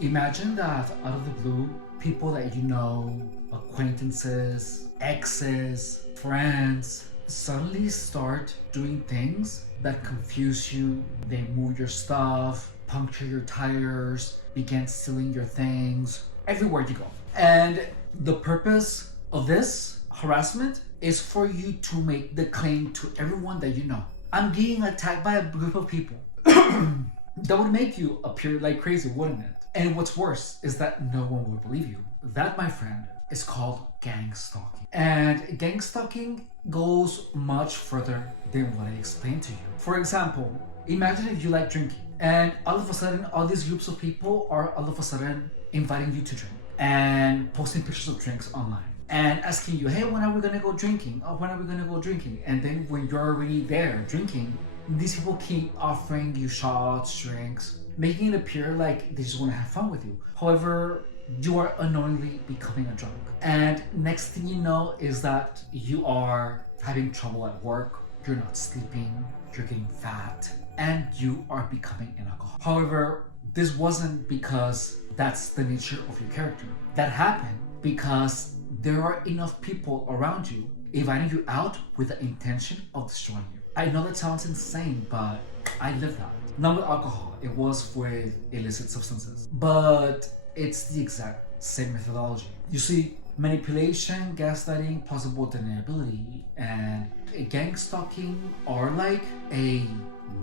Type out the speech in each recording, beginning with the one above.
Imagine that out of the blue, people that you know, acquaintances, exes, friends, suddenly start doing things that confuse you. They move your stuff, puncture your tires, begin stealing your things everywhere you go. And the purpose of this harassment is for you to make the claim to everyone that you know. I'm being attacked by a group of people. That would make you appear like crazy, wouldn't it? And what's worse is that no one would believe you. That, my friend, is called gang stalking. And gang stalking goes much further than what I explained to you. For example, imagine if you like drinking, and all of a sudden, all these groups of people are all of a sudden inviting you to drink and posting pictures of drinks online and asking you, hey, when are we gonna go drinking? Oh, when are we gonna go drinking? And then when you're already there drinking, these people keep offering you shots, drinks, making it appear like they just want to have fun with you. However, you are unknowingly becoming a drunk. And next thing you know is that you are having trouble at work, you're not sleeping, you're getting fat, and you are becoming an alcoholic. However, this wasn't because that's the nature of your character. That happened because there are enough people around you inviting you out with the intention of destroying you. I know that sounds insane, but I lived that. Not with alcohol, it was with illicit substances. But it's the exact same methodology. You see, manipulation, gaslighting, plausible deniability, and gang stalking are like a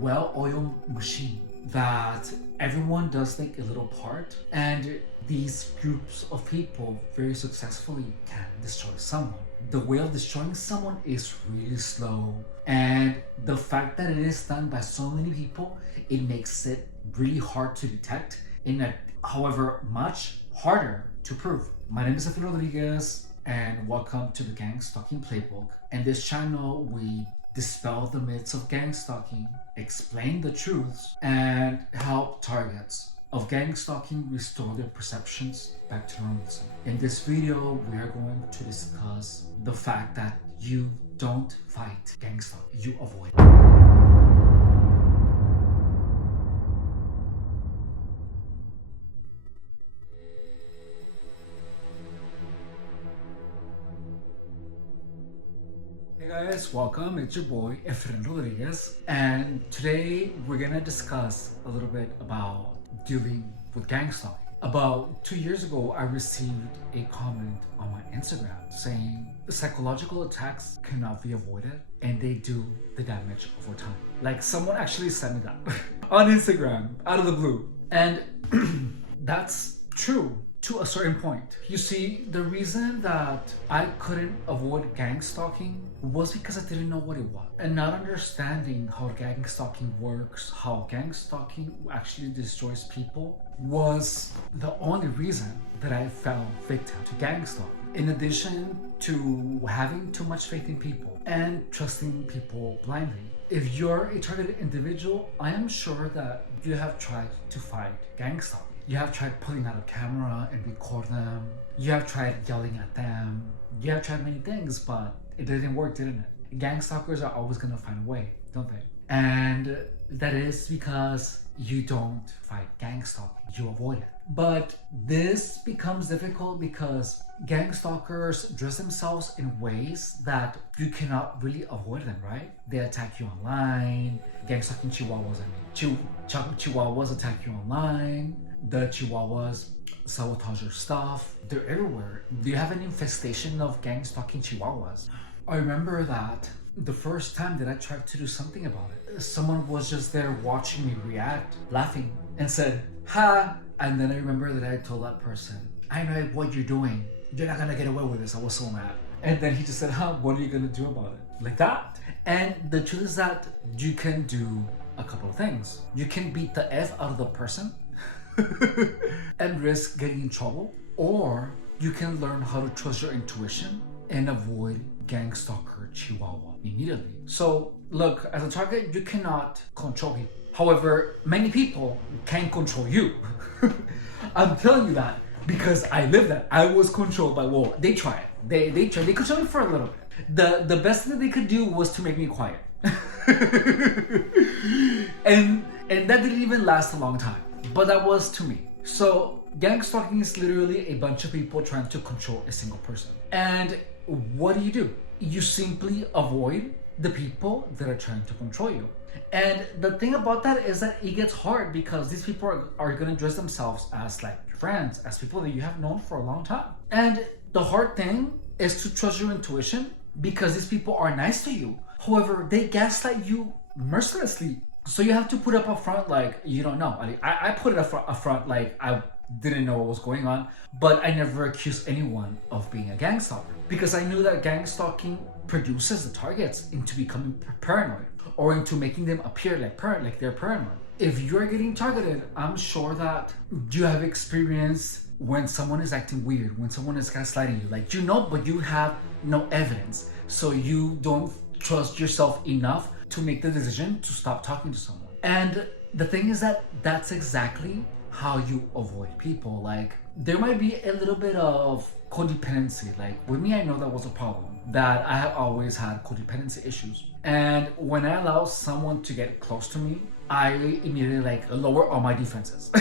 well-oiled machine that everyone does like a little part, and these groups of people very successfully can destroy someone. The way of destroying someone is really slow, and the fact that it is done by so many people, it makes it really hard to detect, and however much harder to prove. My name is Efrain Rodriguez, and welcome to the Gang Stalking Playbook. In this channel, we dispel the myths of gang stalking, explain the truths, and help targets of gang stalking restore their perceptions back to normalcy. In this video, we are going to discuss the fact that you don't fight gang stalking, you avoid it. Hey guys, welcome. It's your boy Efrain Rodriguez, and today we're gonna discuss a little bit about dealing with gang stalking. About 2 years ago, I received a comment on my Instagram saying psychological attacks cannot be avoided and they do the damage over time. Like, someone actually sent me that on Instagram out of the blue, and that's true. To a certain point. You see, the reason that I couldn't avoid gang stalking was because I didn't know what it was. And not understanding how gang stalking works, how gang stalking actually destroys people, was the only reason that I fell victim to gang stalking. In addition to having too much faith in people and trusting people blindly. If you're a targeted individual, I am sure that you have tried to fight gang stalking. You have tried pulling out a camera and record them. You have tried yelling at them. You have tried many things, but it didn't work, didn't it? Gang stalkers are always gonna find a way, don't they? And that is because you don't fight gang stalking, you avoid it. But this becomes difficult because gang stalkers dress themselves in ways that you cannot really avoid them, right? They attack you online. Gang stalking chihuahuas, chihuahuas attack you online. The chihuahuas sabotage your stuff. They're everywhere. Do you have an infestation of gang stalking chihuahuas? I remember that the first time that I tried to do something about it, someone was just there watching me react, laughing, and said, ha! And then I remember that I told that person, I know what you're doing. You're not gonna get away with this. I was so mad. And then he just said, huh, what are you gonna do about it? Like that. And the truth is that you can do a couple of things. You can beat the F out of the person and risk getting in trouble, or you can learn how to trust your intuition and avoid gang stalker chihuahua immediately. So look, as a target, you cannot control people. However, many people can control you. I'm telling you that because I lived that. I was controlled by, well, they tried. They controlled me for a little bit. The best thing that they could do was to make me quiet. and that didn't even last a long time. But that was to me. So gang stalking is literally a bunch of people trying to control a single person. And what do? You simply avoid the people that are trying to control you. And the thing about that is that it gets hard because these people are gonna dress themselves as like your friends, as people that you have known for a long time. And the hard thing is to trust your intuition because these people are nice to you. However, they gaslight you mercilessly. So you have to put up a front like you don't know. I put it up front like I didn't know what was going on, but I never accused anyone of being a gang stalker because I knew that gang stalking produces the targets into becoming paranoid or into making them appear like they're paranoid. If you're getting targeted, I'm sure that you have experienced when someone is acting weird, when someone is gaslighting you, like you know, but you have no evidence, so you don't trust yourself enough to make the decision to stop talking to someone. And the thing is that that's exactly how you avoid people. Like there might be a little bit of codependency. Like with me, I know that was a problem, that I have always had codependency issues. And when I allow someone to get close to me, I immediately like lower all my defenses.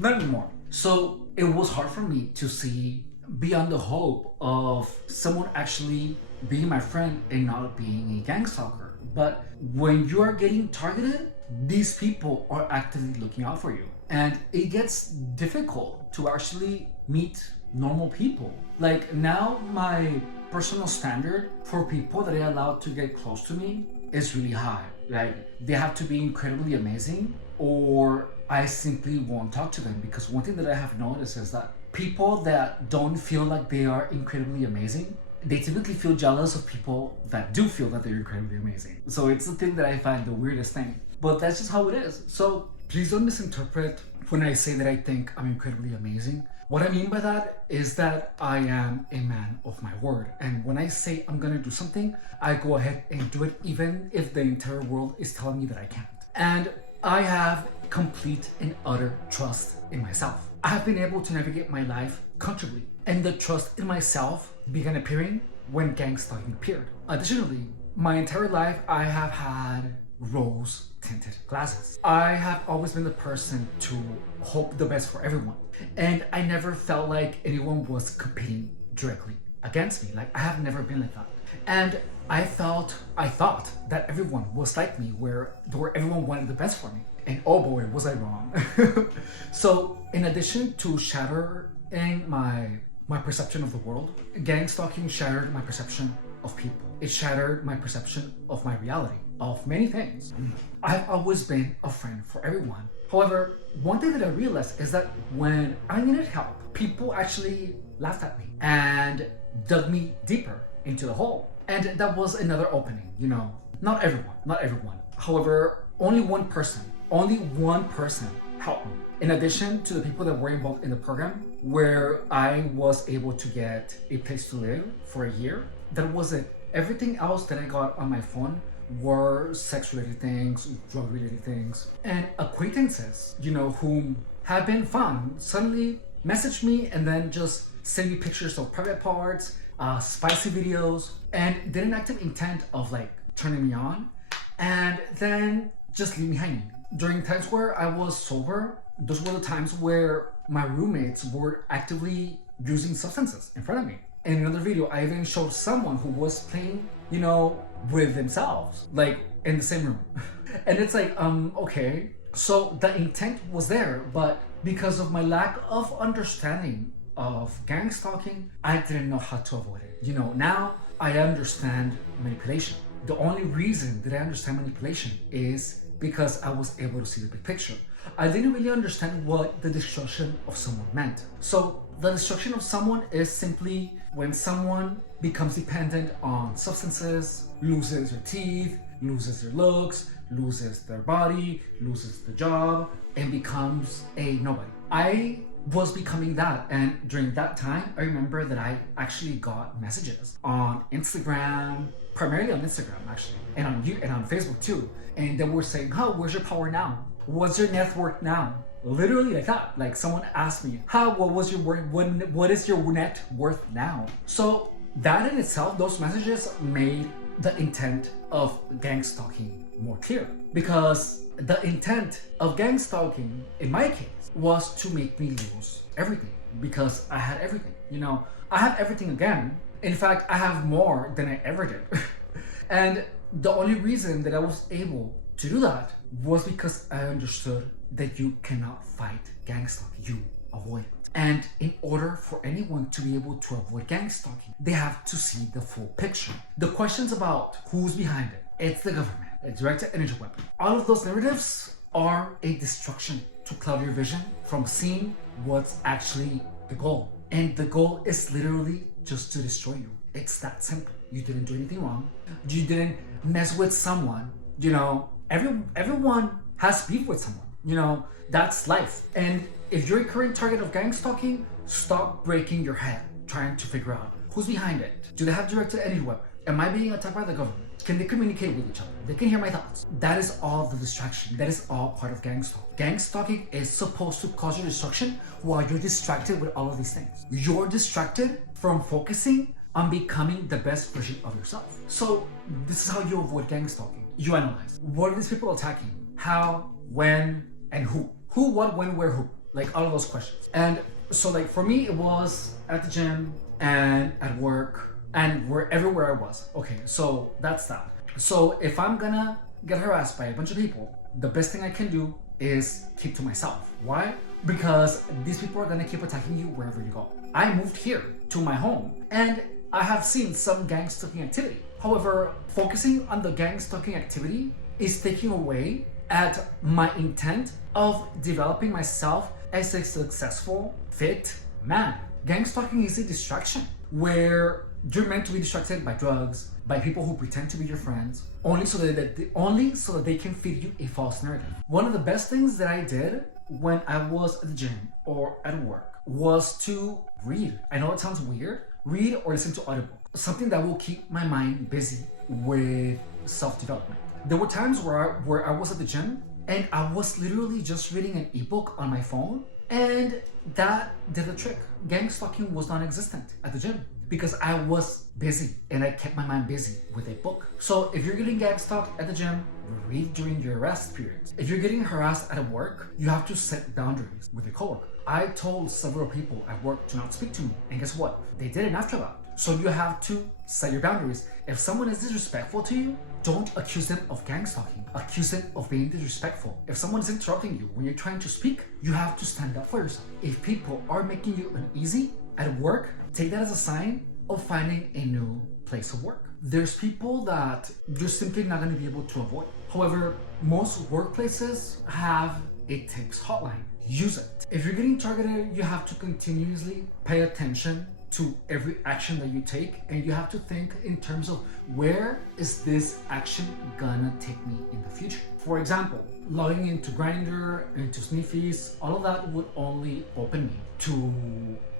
Not anymore. So it was hard for me to see beyond the hope of someone actually being my friend and not being a gang stalker. But when you are getting targeted, these people are actively looking out for you. And it gets difficult to actually meet normal people. Like now my personal standard for people that I allow to get close to me is really high. Like they have to be incredibly amazing or I simply won't talk to them, because one thing that I have noticed is that people that don't feel like they are incredibly amazing, they typically feel jealous of people that do feel that they're incredibly amazing. So it's the thing that I find the weirdest thing, but that's just how it is. So please don't misinterpret when I say that I think I'm incredibly amazing. What I mean by that is that I am a man of my word. And when I say I'm gonna do something, I go ahead and do it even if the entire world is telling me that I can't. And I have complete and utter trust in myself. I have been able to navigate my life comfortably. And the trust in myself began appearing when gang stalking appeared. Additionally, my entire life I have had rose tinted glasses. I have always been the person to hope the best for everyone. And I never felt like anyone was competing directly against me. Like I have never been like that. And I thought that everyone was like me, where everyone wanted the best for me. And oh boy, was I wrong. So in addition to shattering my perception of the world, gang stalking shattered my perception of people. It shattered my perception of my reality, of many things. I've always been a friend for everyone. However, one thing that I realized is that when I needed help, people actually laughed at me and dug me deeper into the hole. And that was another opening, you know. Not everyone. However, only one person helped me. In addition to the people that were involved in the program, where I was able to get a place to live for a year, that was it. Everything else that I got on my phone were sex-related things, drug-related things, and acquaintances, you know, whom have been fun, suddenly messaged me and then just send me pictures of private parts, spicy videos, and did an active intent of like turning me on, and then just leave me hanging. During times where I was sober, those were the times where my roommates were actively using substances in front of me. In another video, I even showed someone who was playing, you know, with themselves, like in the same room. And it's like, okay. So the intent was there, but because of my lack of understanding of gang stalking, I didn't know how to avoid it. You know, now I understand manipulation. The only reason that I understand manipulation is because I was able to see the big picture. I didn't really understand what the destruction of someone meant. So the destruction of someone is simply when someone becomes dependent on substances, loses their teeth, loses their looks, loses their body, loses the job, and becomes a nobody. I was becoming that, and during that time, I remember that I actually got messages on Instagram, primarily on Instagram actually, and on Facebook too, and they were saying, "How? Where's your power now? What's your net worth now?" Literally like that. Like someone asked me, what is your net worth now? So that in itself, those messages made the intent of gang stalking more clear, because the intent of gang stalking, in my case, was to make me lose everything because I had everything. You know, I have everything again. In fact, I have more than I ever did. And the only reason that I was able to do that was because I understood that you cannot fight gang stalking, you avoid it. And in order for anyone to be able to avoid gang stalking, they have to see the full picture. The questions about who's behind it, it's the government, a directed energy weapon. All of those narratives are a distraction to cloud your vision from seeing what's actually the goal. And the goal is literally just to destroy you. It's that simple. You didn't do anything wrong. You didn't mess with someone. You know, everyone has beef with someone. You know, that's life. And if you're a current target of gang stalking, stop breaking your head trying to figure out who's behind it. Do they have directed energy weapon? Am I being attacked by the government? Can they communicate with each other? They can hear my thoughts. That is all the distraction. That is all part of gang stalking. Gang stalking is supposed to cause your destruction while you're distracted with all of these things. You're distracted from focusing on becoming the best version of yourself. So this is how you avoid gang stalking. You analyze. What are these people attacking? How, when, and who? Who, what, when, where, who? Like all of those questions. And so like for me, it was at the gym and at work and everywhere I was. Okay, so that's that. So if I'm gonna get harassed by a bunch of people, the best thing I can do is keep to myself. Why? Because these people are gonna keep attacking you wherever you go. I moved here to my home and I have seen some gang stalking activity. However, focusing on the gang stalking activity is taking away at my intent of developing myself as a successful, fit man. Gang stalking is a distraction where you're meant to be distracted by drugs, by people who pretend to be your friends, only so that they can feed you a false narrative. One of the best things that I did when I was at the gym or at work was to read. I know it sounds weird. Read or listen to audiobook. Something that will keep my mind busy with self-development. There were times where I was at the gym and I was literally just reading an ebook on my phone, and that did the trick. Gang stalking was non-existent at the gym because I was busy and I kept my mind busy with a book. So if you're getting gang stalked at the gym, read during your rest periods. If you're getting harassed at work, you have to set boundaries with your coworker. I told several people at work to not speak to me, and guess what? They didn't after that. So you have to set your boundaries. If someone is disrespectful to you, don't accuse them of gang stalking. Accuse them of being disrespectful. If someone is interrupting you when you're trying to speak, you have to stand up for yourself. If people are making you uneasy at work, take that as a sign of finding a new place of work. There's people that you're simply not going to be able to avoid. However, most workplaces have a tips hotline. Use it. If you're getting targeted, you have to continuously pay attention to every action that you take, and you have to think in terms of where is this action gonna take me in the future. For example, logging into Grindr, into Sniffies, all of that would only open me to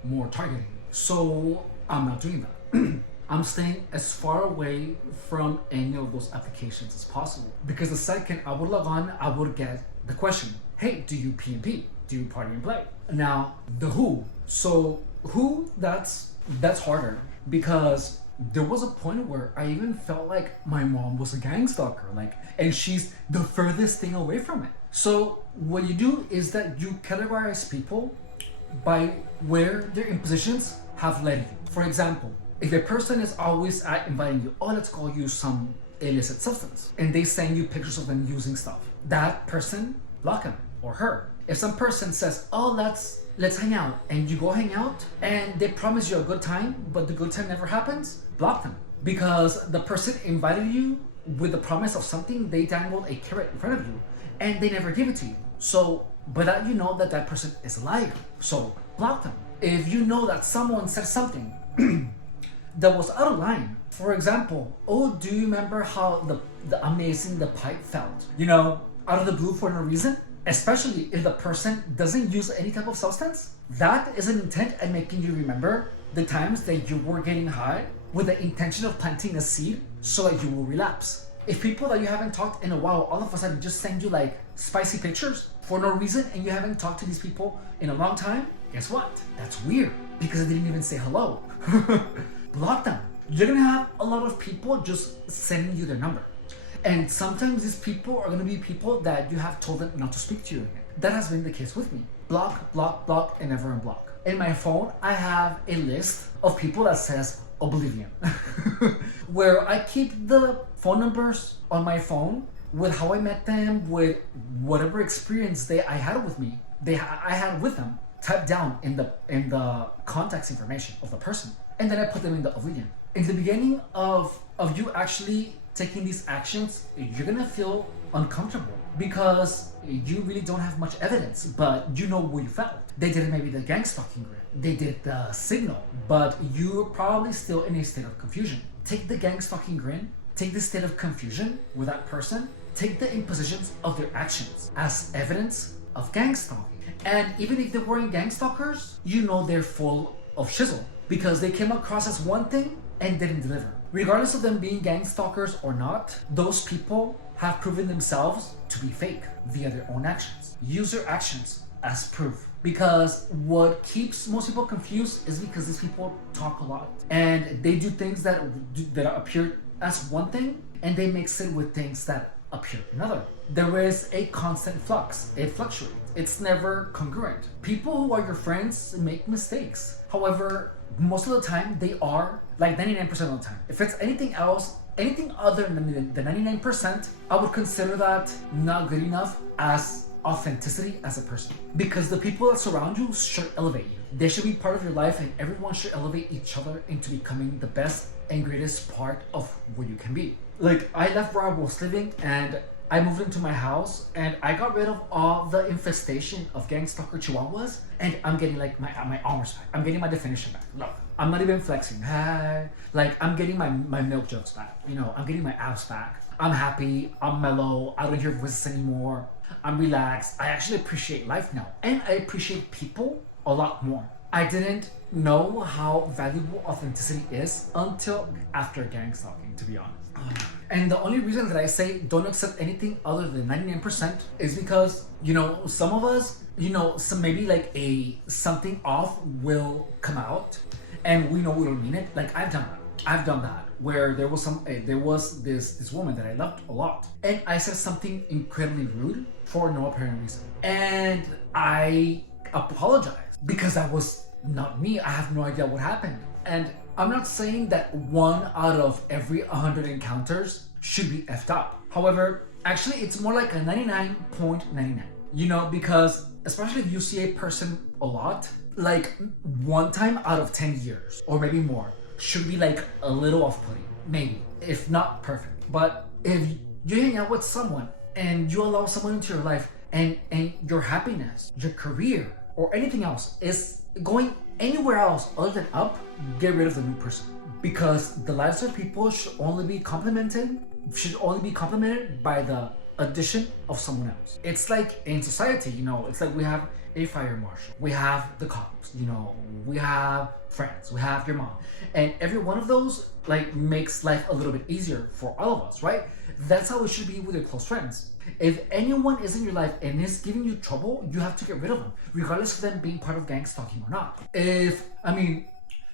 more targeting. So I'm not doing that. I'm staying as far away from any of those applications as possible, because the second I would log on, I would get the question, hey, do you P&P? Do you party and play? Now, the who. So who, that's harder, because there was a point where I even felt like my mom was a gang stalker, and she's the furthest thing away from it. So what you do is that you categorize people by where their impositions have led you. For example, if a person is always inviting you, oh, let's call you some illicit substance, and they send you pictures of them using stuff, that person, block him or her. If some person says, oh, let's hang out, and you go hang out and they promise you a good time, but the good time never happens, block them. Because the person invited you with the promise of something, they dangled a carrot in front of you and they never give it to you. So by that, you know that that person is a liar. So block them. If you know that someone said something that was out of line, for example, oh, do you remember how the amazing the pipe felt? You know, out of the blue for no reason? Especially if the person doesn't use any type of substance, that is an intent at making you remember the times that you were getting high with the intention of planting a seed so that you will relapse. If people that you haven't talked in a while all of a sudden just send you like spicy pictures for no reason, and you haven't talked to these people in a long time, guess what? That's weird, because they didn't even say hello. Block them. You're gonna have a lot of people just sending you their number. And sometimes these people are going to be people that you have told them not to speak to you again. That has been the case with me. block, block, block, and never unblock. In my phone, I have a list of people that says Oblivion, where I keep the phone numbers on my phone with how I met them, with whatever experience I had with me, I had with them, typed down in the contacts information of the person, and then I put them in the Oblivion. In the beginning of you actually taking these actions, you're gonna feel uncomfortable because you really don't have much evidence, but you know what you felt. They did maybe the gang stalking grid, they did the signal, but you're probably still in a state of confusion. Take the gang stalking grid, take the state of confusion with that person, take the impositions of their actions as evidence of gang stalking. And even if they weren't gang stalkers, you know they're full of shizzle because they came across as one thing and didn't deliver. Regardless of them being gang stalkers or not, those people have proven themselves to be fake via their own actions. Use their actions as proof. Because what keeps most people confused is because these people talk a lot. And they do things that appear as one thing, and they mix it with things that appear another. There is a constant flux. It fluctuates. It's never congruent. People who are your friends make mistakes. However, most of the time they are, like 99% of the time. If it's anything else, anything other than the 99%, I would consider that not good enough as authenticity as a person. Because the people that surround you should elevate you. They should be part of your life, and everyone should elevate each other into becoming the best and greatest part of what you can be. Like, I left where I was living and I moved into my house and I got rid of all the infestation of gang stalker chihuahuas, and I'm getting like my armors back. I'm getting my definition back. Look, I'm not even flexing. Like, I'm getting my milk jugs back. You know, I'm getting my abs back. I'm happy. I'm mellow. I don't hear voices anymore. I'm relaxed. I actually appreciate life now, and I appreciate people a lot more. I didn't know how valuable authenticity is until after gang stalking, to be honest. And the only reason that I say don't accept anything other than 99% is because, you know, some of us, you know, some maybe like something off will come out and we know we don't mean it. Like, I've done that where there was this woman that I loved a lot, and I said something incredibly rude for no apparent reason, and I apologized because that was not me. I have no idea what happened. And I'm not saying that 1 out of every 100 encounters should be effed up. However, actually it's more like a 99.99, you know, because especially if you see a person a lot, like 1 time out of 10 years or maybe more should be like a little off-putting, maybe, if not perfect. But if you hang out with someone and you allow someone into your life and your happiness, your career, or anything else is going anywhere else other than up, get rid of the new person. Because the lives of people should only be complemented by the addition of someone else. It's like in society, you know, it's like we have a fire marshal, we have the cops, you know, we have friends, we have your mom, and every one of those like makes life a little bit easier for all of us, right? That's how it should be with your close friends. If anyone is in your life and is giving you trouble, you have to get rid of them, regardless of them being part of gang stalking or not.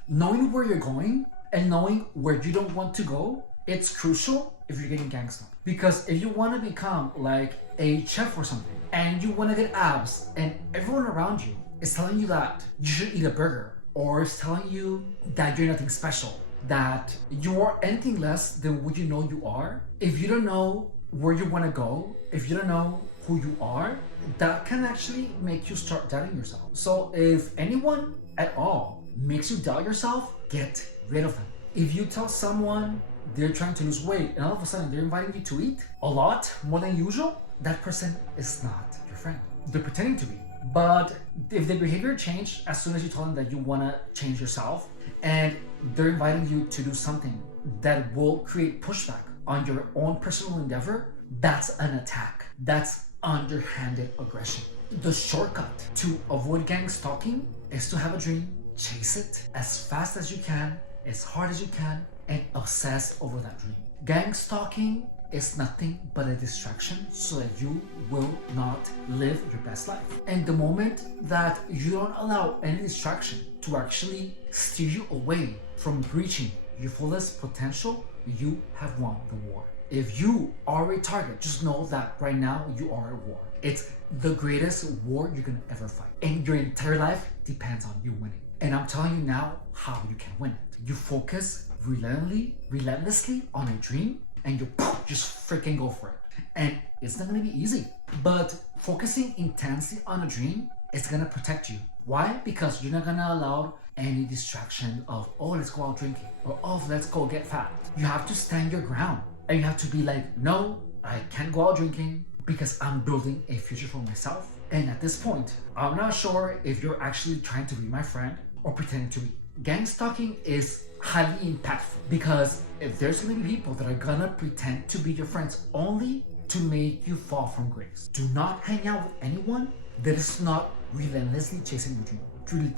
Knowing where you're going and knowing where you don't want to go, it's crucial if you're getting gang stalked. Because if you want to become like a chef or something, and you want to get abs, and everyone around you is telling you that you should eat a burger, or is telling you that you're nothing special, that you are anything less than what you know you are, if you don't know where you want to go, if you don't know who you are, that can actually make you start doubting yourself. So if anyone at all makes you doubt yourself, get rid of them. If you tell someone they're trying to lose weight and all of a sudden they're inviting you to eat a lot more than usual, that person is not your friend. They're pretending to be. But if their behavior changed as soon as you tell them that you want to change yourself, and they're inviting you to do something that will create pushback on your own personal endeavor, that's an attack. That's underhanded aggression. The shortcut to avoid gang stalking is to have a dream, chase it as fast as you can, as hard as you can, and obsess over that dream. Gang stalking is nothing but a distraction so that you will not live your best life. And the moment that you don't allow any distraction to actually steer you away from reaching your fullest potential, you have won the war. If you are a target, just know that right now you are at war. It's the greatest war you're gonna ever fight. And your entire life depends on you winning. And I'm telling you now how you can win it. You focus relentlessly on a dream, and you just freaking go for it. And it's not gonna be easy. But focusing intensely on a dream is gonna protect you. Why? Because you're not gonna allow any distraction of, oh, let's go out drinking, or oh, let's go get fat. You have to stand your ground. And you have to be like, no, I can't go out drinking because I'm building a future for myself. And at this point, I'm not sure if you're actually trying to be my friend or pretending to be. Gang stalking is highly impactful because if there's gonna be people that are gonna pretend to be your friends only to make you fall from grace. Do not hang out with anyone that is not relentlessly chasing your dream.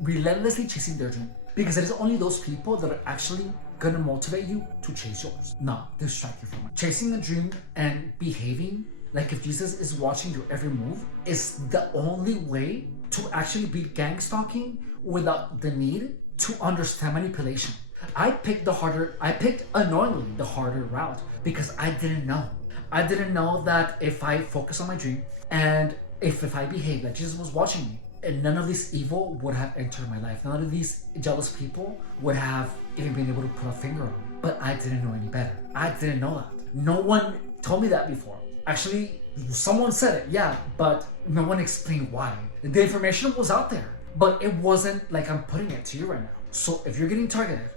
Relentlessly chasing their dream. Because it is only those people that are actually gonna motivate you to chase yours, not distract you from it. Chasing a dream and behaving like if Jesus is watching your every move is the only way to actually beat gang stalking without the need to understand manipulation. I picked annoyingly the harder route because I didn't know. I didn't know that if I focus on my dream and if I behave like Jesus was watching me, and none of this evil would have entered my life. None of these jealous people would have even been able to put a finger on me. But I didn't know any better. I didn't know that. No one told me that before. Actually, someone said it, yeah, but no one explained why. The information was out there, but it wasn't like I'm putting it to you right now. So if you're getting targeted,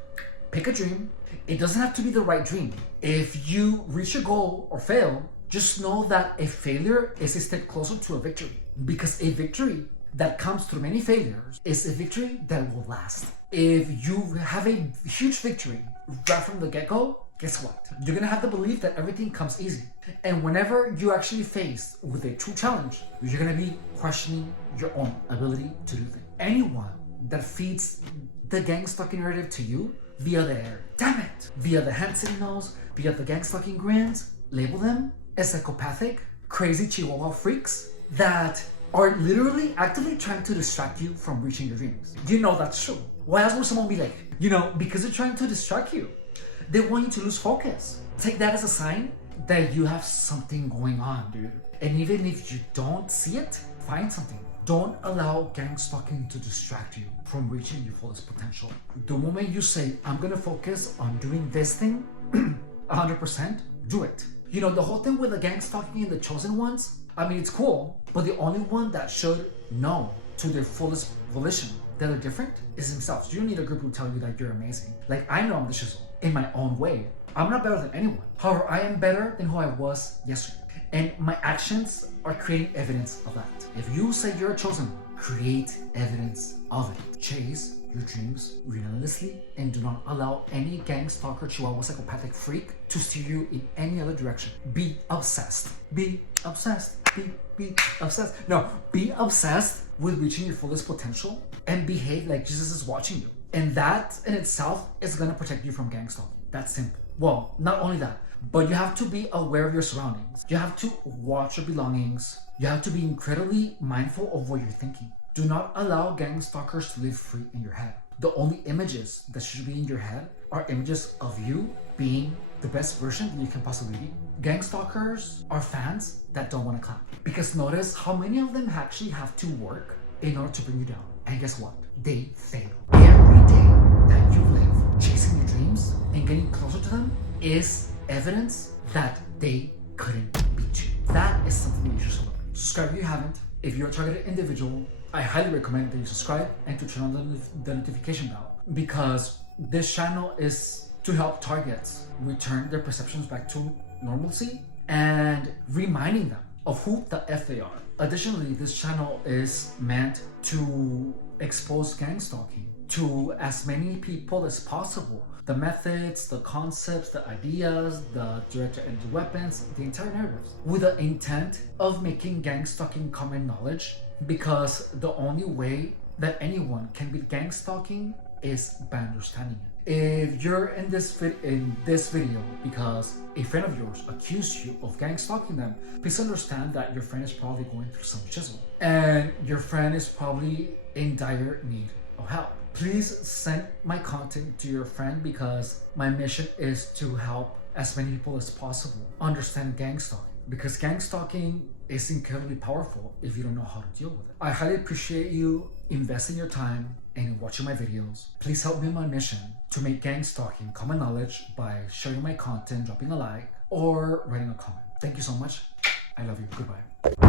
pick a dream. It doesn't have to be the right dream. If you reach a goal or fail, just know that a failure is a step closer to a victory. Because a victory that comes through many failures is a victory that will last. If you have a huge victory right from the get-go, guess what? You're gonna have the belief that everything comes easy. And whenever you're actually faced with a true challenge, you're gonna be questioning your own ability to do things. Anyone that feeds the gang stalking narrative to you via their damn it, via the hand signals, via the gang stalking grins, label them as psychopathic, crazy chihuahua freaks that are literally actively trying to distract you from reaching your dreams. You know that's true. Why else would someone be like, because they're trying to distract you. They want you to lose focus. Take that as a sign that you have something going on, dude. And even if you don't see it, find something. Don't allow gang stalking to distract you from reaching your fullest potential. The moment you say, I'm gonna focus on doing this thing 100%, do it. The whole thing with the gang stalking and the chosen ones, it's cool, but the only one that should know to their fullest volition that they're different is themselves. You don't need a group who tell you that you're amazing. Like, I know I'm the shizzle in my own way. I'm not better than anyone. However, I am better than who I was yesterday. And my actions are creating evidence of that. If you say you're a chosen one, create evidence of it. Chase your dreams relentlessly and do not allow any gang stalker, chihuahua, psychopathic freak to steer you in any other direction. Be obsessed. Be obsessed. Be obsessed. No, be obsessed with reaching your fullest potential and behave like Jesus is watching you. And that in itself is gonna protect you from gang stalking. That's simple. Well, not only that, but you have to be aware of your surroundings. You have to watch your belongings. You have to be incredibly mindful of what you're thinking. Do not allow gang stalkers to live free in your head. The only images that should be in your head are images of you being the best version that you can possibly be. Gang stalkers are fans that don't want to clap. Because notice how many of them actually have to work in order to bring you down. And guess what? They fail. Every day that you live chasing your dreams and getting closer to them is evidence that they couldn't beat you. That is something you should celebrate. Subscribe if you haven't. If you're a targeted individual, I highly recommend that you subscribe and to turn on the notification bell, because this channel is to help targets return their perceptions back to normalcy and reminding them of who the F they are. Additionally, this channel is meant to expose gang stalking to as many people as possible. The methods, the concepts, the ideas, the direct-to-end weapons, the entire narratives, with the intent of making gang stalking common knowledge, because the only way that anyone can beat gang stalking is by understanding it. If you're in this video because a friend of yours accused you of gang stalking them, please understand that your friend is probably going through some chisel and your friend is probably in dire need of help. Please send my content to your friend, because my mission is to help as many people as possible understand gang stalking. Because gang stalking is incredibly powerful if you don't know how to deal with it. I highly appreciate you investing your time and watching my videos. Please help me in my mission to make gang stalking common knowledge by sharing my content, dropping a like, or writing a comment. Thank you so much. I love you. Goodbye.